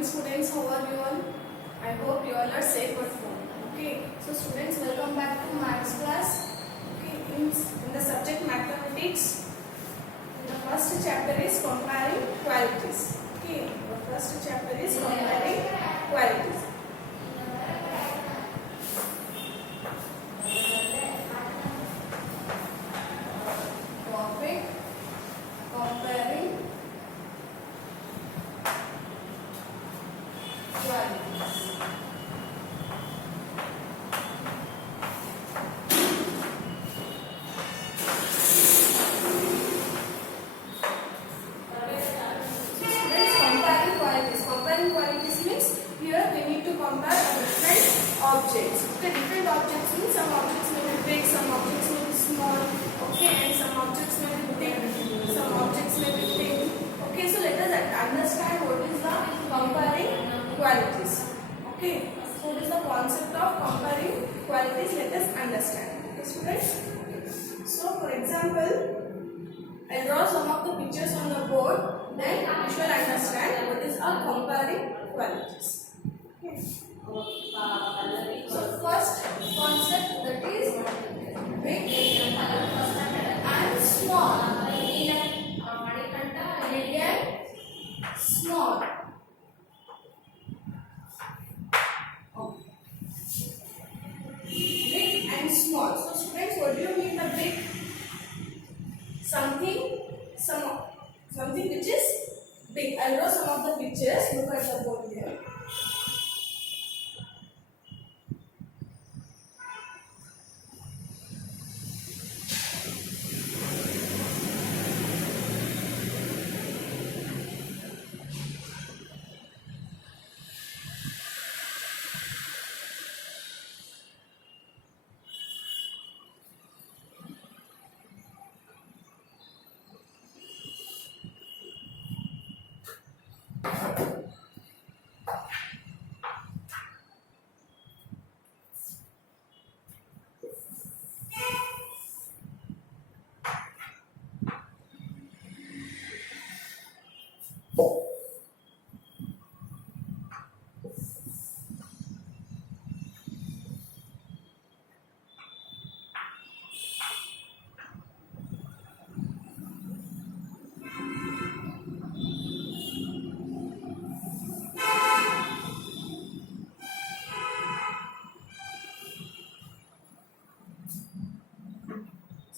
morning students, how are you all? I hope you all are safe at home. Okay, so students, welcome back to maths class. Okay, in the subject mathematics, the first chapter is comparing qualities. Okay, the first chapter is comparing qualities. Topic: comparing qualities. Comparing qualities means here we need to compare different objects. Okay, different objects means some objects may be big, some objects may be small. Okay, and some objects may be big, some objects may be thin. Okay, so let us understand what is the comparing qualities. Okay, so what is the concept of comparing qualities? Let us understand. Okay, students. So, for example, I draw some of the pictures on the board, then you shall understand what is a comparing qualities. Okay. So first concept, that is big and small. Big and small. Big and small. So students, what do you mean by big? Something which is big. I'll draw some of the pictures. Look at the board here.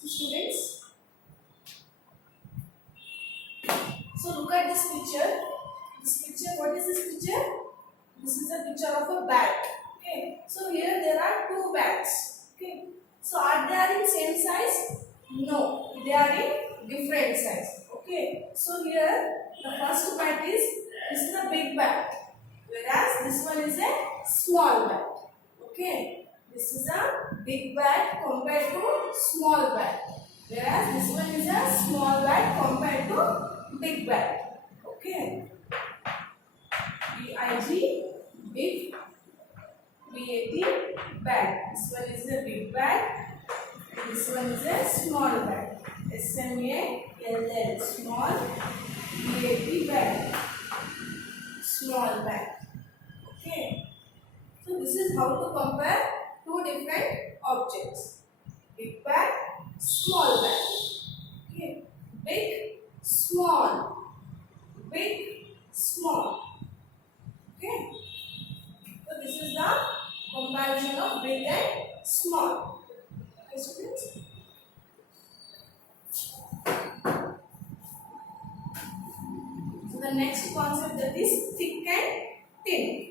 Students, so look at this picture. What is this picture? This is a picture of a bat. Okay, so here there are two bats. Okay, so are they in same size? No, they are in different size. Okay, so here the first bat is, this is a big bat, whereas this one is a small bat. Okay, this is a big bat compared to small bat, whereas this one is a small bat compared to big bat. Okay, B-I-G, big, B-A-T, bat. This one is a big bat, this one is a small bat. S-M-A-L-L, small, B-A-T, bat, small bat. Okay, so this is how to compare two different objects. Big bat, small bat. Okay, big, small, big, small. Okay, so this is the comparison of big and small. Okay, students. So the next concept, that is thick and thin.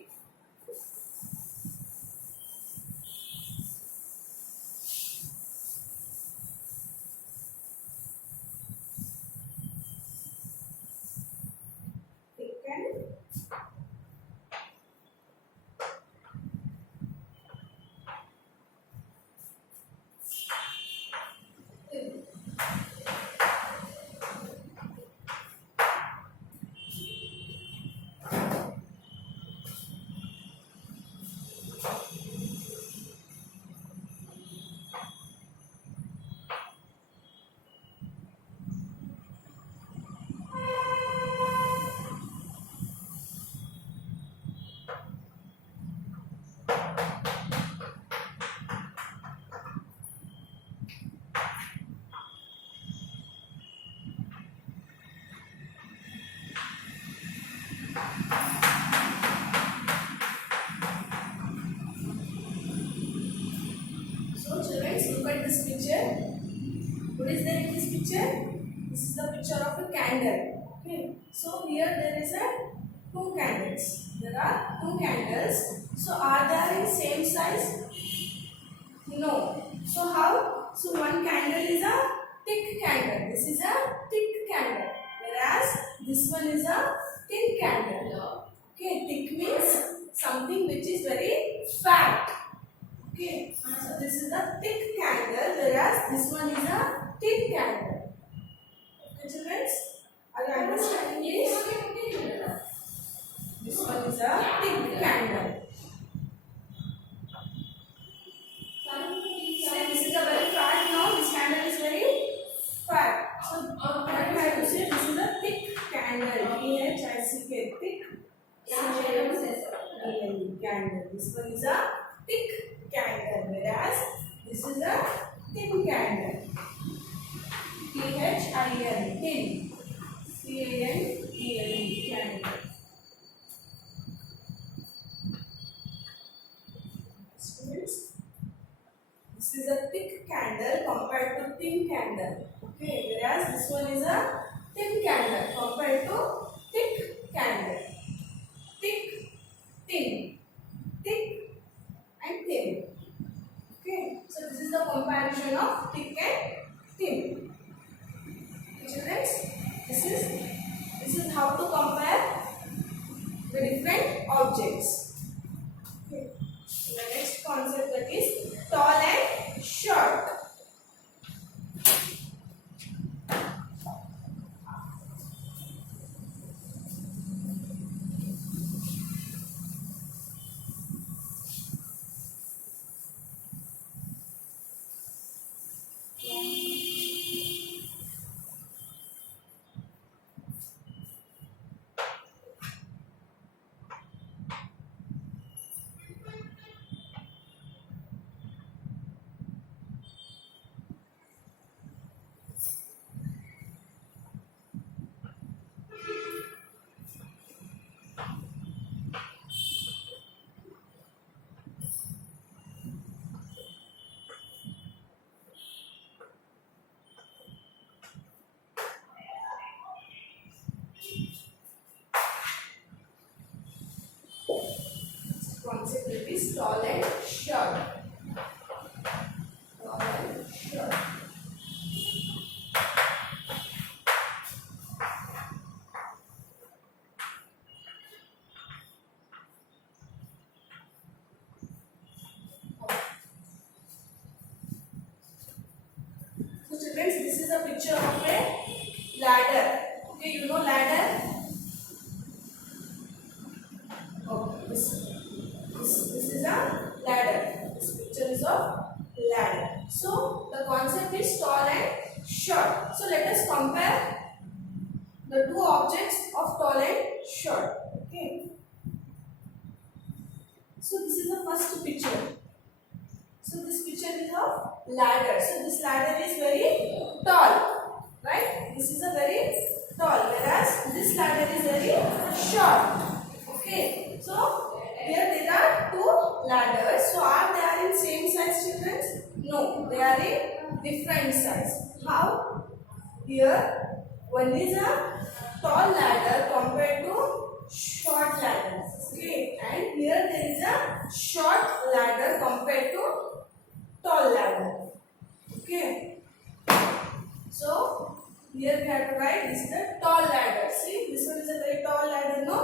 look at this picture. What is there in this picture? This is the picture of a candle. Okay. So here there is a two candles. There are two candles. So are they in same size? No. So how? So one candle is a thick candle. This is a thick candle. Whereas this one is a thin candle. Okay. Thick means something which is very fat. Okay. So this is a thick candle. Whereas this one is a thin candle. Okay, children? Are you understanding this? This one is a thick candle. So this is a very fat now. This candle is very fat. So what I have to say, this is a thick candle. T-H-I-C-K, thick candle. This one is a thick candle, whereas this is a thin candle. T-H-I-N, thin. C-A-N-D-L-E, candle. Students, this is a thick candle compared to thin candle. Okay, whereas this one is a thin candle compared to thick candle. Thick, thin, thick and thin. Okay, so this is the comparison of thick and thin. Children, this is how to compare the different objects. Okay. The next concept, that is tall and short. Concept is tall and short. Tall and short. So children, this is a picture of a ladder. Okay, you know ladder? Oh, this is a ladder. This picture is of ladder. So the concept is tall and short. So let us compare the two objects of tall and short. Okay. So this is the first picture. So this picture is of ladder. So this ladder is very tall, right? This is a very tall, whereas this ladder is very short. Okay. So here there are two ladders. So are they in same size, children? No, they are in different size. How? Here one is a tall ladder compared to short ladder. Okay, and here there is a short ladder compared to tall ladder. Okay. So here we have to write this is a tall ladder. See, this one is a very tall ladder, no?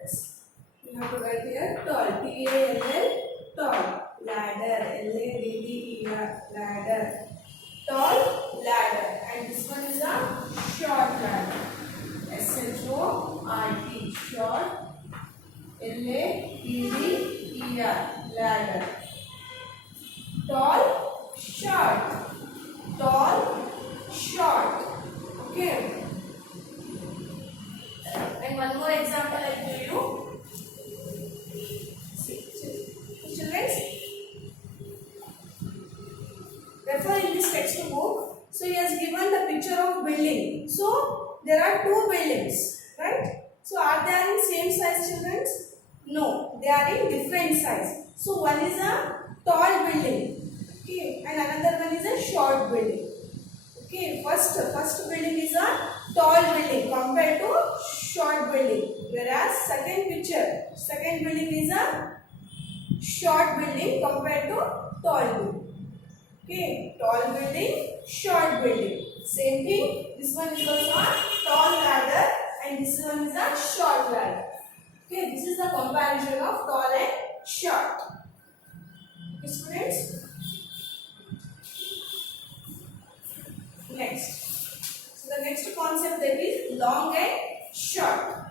Yes. You have to write here tall, T-A-L-L, tall, ladder, L-A-D-D-E-R, ladder, tall ladder, and this one is a short ladder, S-H-O-R-T, short, L-A-D-D-E-R, ladder, tall, short, okay, and one more example I will give you. Children, refer in this textbook. So he has given the picture of building. So there are two buildings, right? So are they in same size, children? No, they are in different size. So one is a tall building, okay, and another one is short building. Okay, first building is a tall building compared to short building, whereas second building is a short building compared to tall building. Okay, tall building, short building. Same thing. This one is also a tall ladder and this one is a short ladder. Okay, this is the comparison of tall and short. Okay, students. Next. So the next concept that is long and short.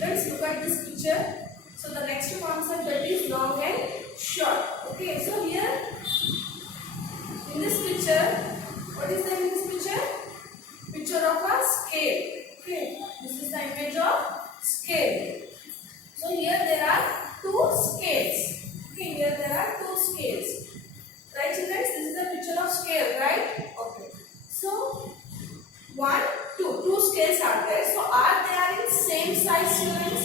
Let's look at this picture. So the next concept that is long and short. Okay, so here in this picture, what is there in this picture? Picture of a scale. Okay, this is the image of scale. So here there are two scales. Okay, here there are two scales. Right, children? This is the picture of scale, right? Okay. So one, two scales are there. So are they in same size, students?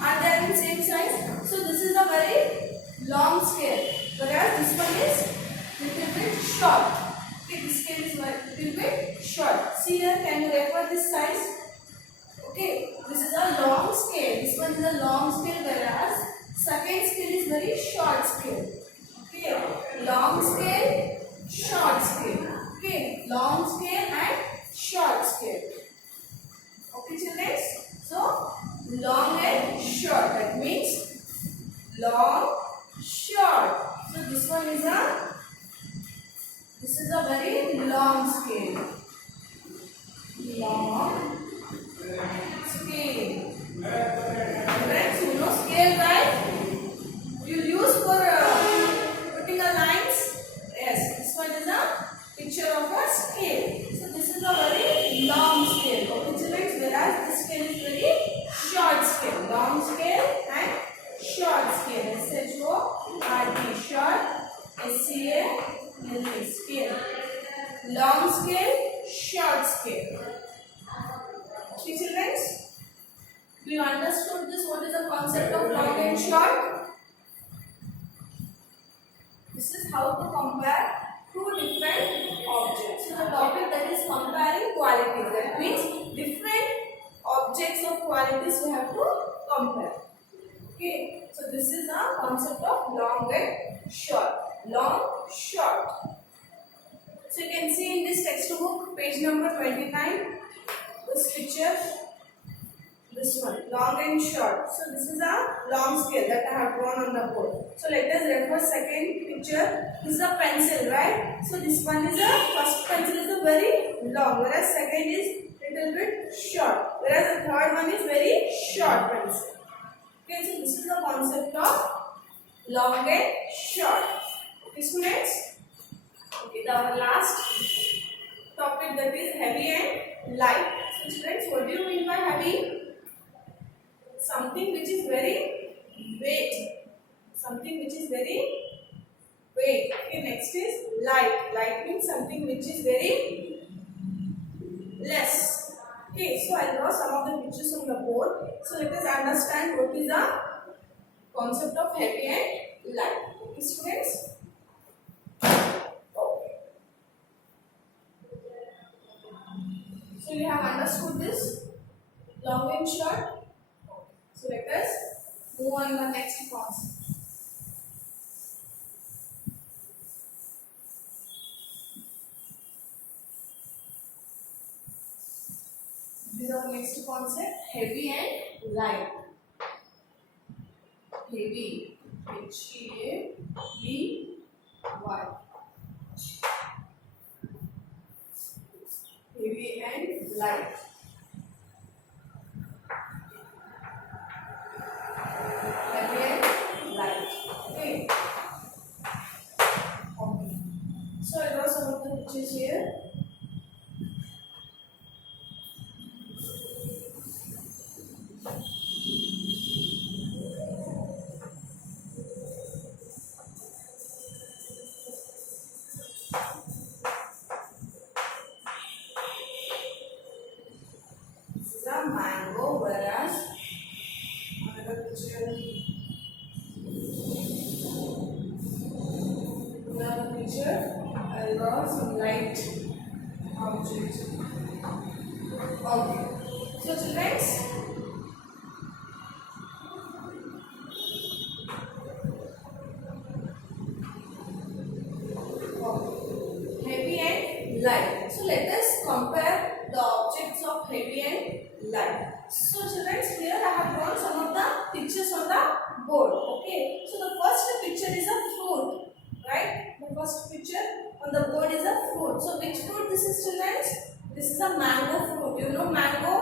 Are they in same size? So this is a very long scale, whereas this one is little bit short. Okay, this scale is little bit short. See here, can you refer this size? Okay, this is a long scale. This one is a long scale, whereas second scale is very short scale. Okay, long scale, short scale. Okay, long scale and short scale. Okay, children. So long and short. That means long, short. So this one is a very long scale. Long scale. Friends, you know scale, right? You use for putting a lines. Yes, this one is a picture of a scale. So this is a very long scale. Okay, children, whereas this scale is very short scale. Long scale and short scale. S-H-O-R-T, short. S-C-A-L-E, scale. Long scale, short scale. Okay, children, do you understood this? What is the concept of long and short? This is how to compare two different objects. So the topic that is comparing qualities. That means different objects of qualities we have to compare. Okay. So this is the concept of long and short. Long, short. So you can see in this textbook, page number 29. this picture, this one, long and short. So this is a long scale that I have drawn on the board. So let us refer second picture. This is a pencil, right? So this one is a, first pencil is a very long, whereas second is little bit short, whereas the third one is very short pencil. Okay, so this is the concept of long and short. Okay, students. Okay, our last topic, that is heavy and light. So students, what do you mean by heavy? Something which is very weight. Something which is very weight. Okay, next is light. Light means something which is very less. Okay, so I draw some of the pictures on the board. So let us understand what is the concept of heavy and light. Okay, students. Okay. So you have understood this long and short. So let us move on to the next concept. This is our next concept, heavy and light. Heavy, H-E-A-V-Y. Heavy and light. Heavy and light. Okay. Okay. So I draw some of the pictures here. Mango, whereas another picture, I draw some light object. Okay, so students, heavy and light. So let us compare the objects of heavy and light. So students, here I have drawn some of the pictures on the board. Okay, so the first picture is a fruit, right? The first picture on the board is a fruit. So which fruit this is, students? This is a mango fruit. You know mango?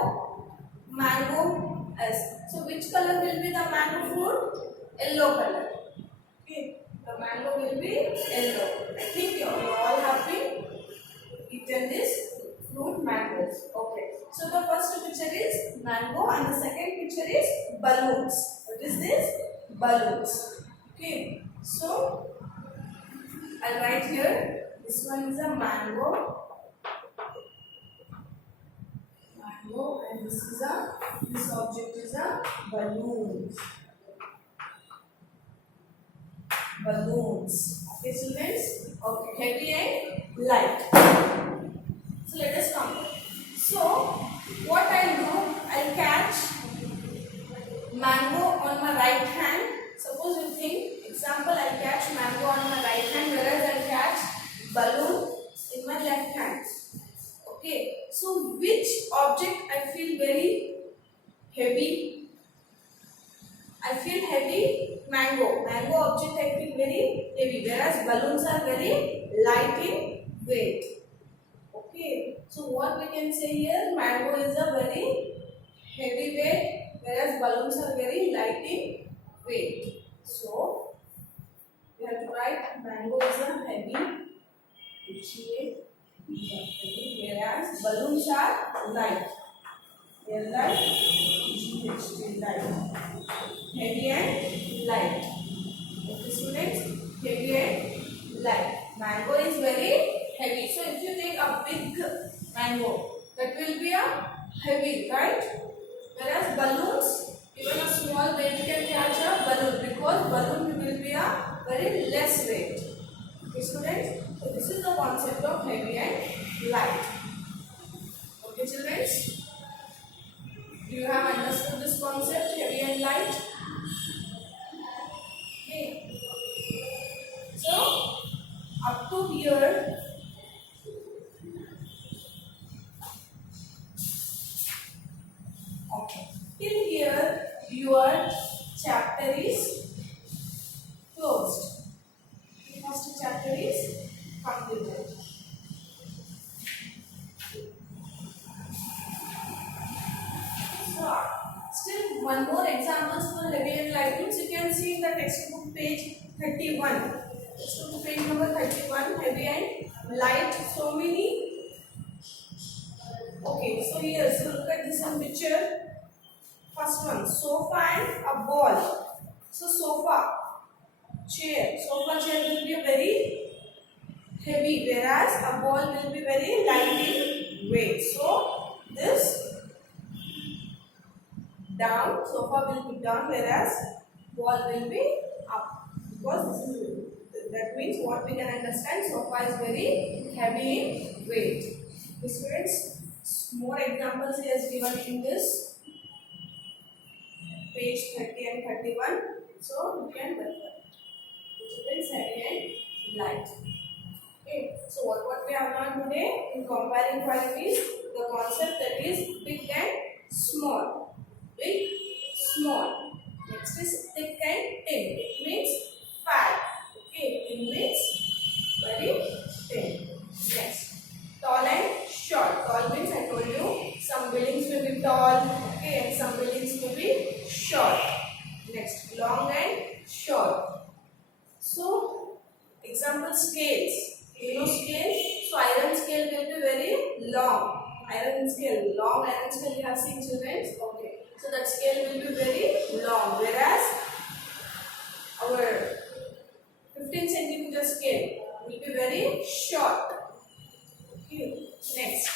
Mango, yes. So which color will be the mango fruit? Yellow color. Okay, the mango will be yellow. I think you all have been eaten this fruit, mangoes. Okay. So the first picture is mango and the second picture is balloons. What is this? Balloons. Okay. So I'll write here. This one is a mango. Mango, and this object is a balloons. Balloons. Okay, students. Okay, heavy and light. So let us come. So what I'll do, I'll catch mango on my right hand. Suppose you think, example, I'll catch mango on my right hand, whereas I'll catch balloon in my left hand. Okay, so which object I feel very heavy? I feel heavy mango. Mango object I feel very heavy, whereas balloons are very light in weight. Okay, so what we can say here, mango is a very heavy weight, whereas balloons are very light in weight. So we have to write mango is a heavy, whereas balloons are light. They are light, light. Heavy and light. Okay, students, heavy and light. Mango is very heavy. So if you take a big mango, that will be a heavy, right? Whereas balloons, even a small weight can catch a balloon, because balloon will be a very less weight. Okay, students. So this is the concept of heavy and light. Okay, children. Do you have understood this concept, heavy and light? Okay. So up to here, your chapter is closed. The first chapter is completed. So, still one more examples for heavy and light goods. You can see in the textbook page 31. Textbook page number 31, heavy and light. So many. Okay, so here, so look at this one picture. First one, sofa and a ball. So sofa, chair. Sofa chair will be very heavy, whereas a ball will be very light in weight. So this down, sofa will be down, whereas ball will be up. Because this is, that means what we can understand, sofa is very heavy in weight. The students, more examples he has given in this page 30 and 31. So you can refer. Students, heavy and light. Okay. So what we have learned today in comparing qualities, the concept that is big and small. Big, small. Next is thick and thin. It means fat. Okay, thin means very thin. Next, tall and short. Tall means I told you some buildings will be tall, okay, and some buildings will be short. Next, long and short. So, example scales. You know scale? So, iron scale will be very long. Iron scale, long iron scale you have seen, children? Okay. So, that scale will be very long, whereas our 15 centimeter scale will be very short. Okay. Next,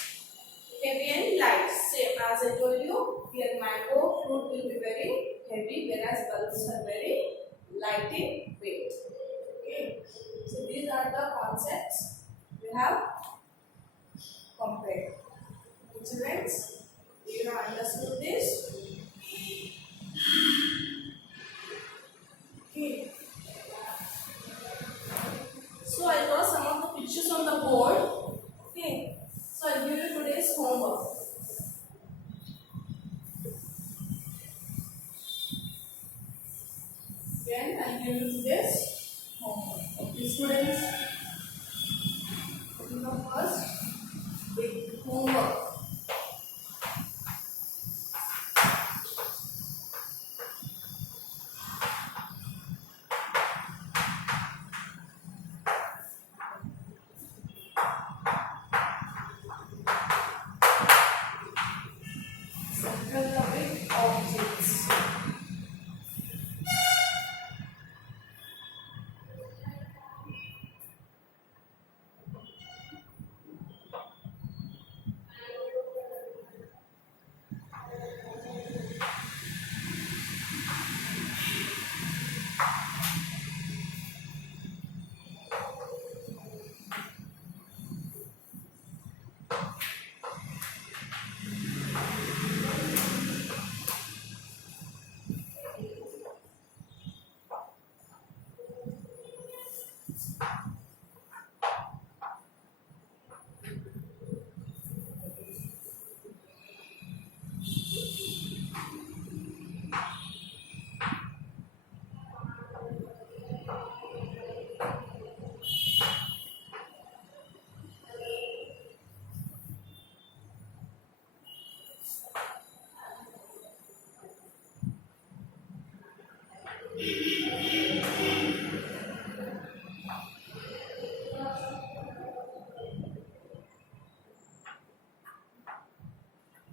heavy and light. Same as I told you, here mango fruit will be very heavy, whereas bulbs are very light in weight. Okay. So these are the concepts we have compared. Children, you have understood this? Okay. So I draw some of the pictures on the board. Okay. So I'll give you today's homework. Again, I'll give you today's homework. Okay, students. Open the first big homework. Circle the big objects.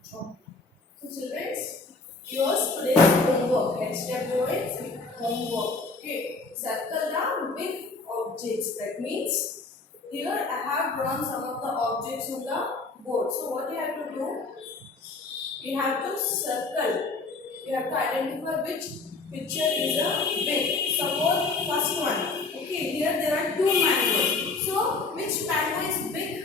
So children, yours today's homework. Let's step towards homework. Okay, circle the big objects. That means here I have drawn some of the objects on the board. So what you have to do? You have to circle. You have to identify which picture is a big. Suppose first one. Okay, here there are two mangoes. So which mango is big?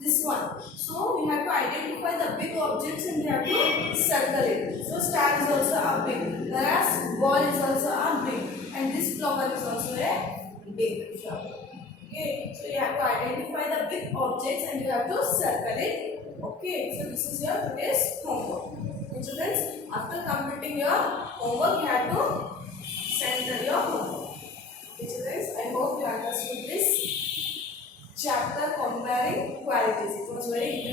This one. So we have to identify the big objects and we have to circle it. So star is also a big, whereas ball is also a big, and this flower is also a big flower. Okay, so you have to identify the big objects and you have to circle it. Okay, so this is your today's homework. children, after completing your homework, you have to send your homework. Okay, children, I hope you understood this chapter comparing qualities. It was very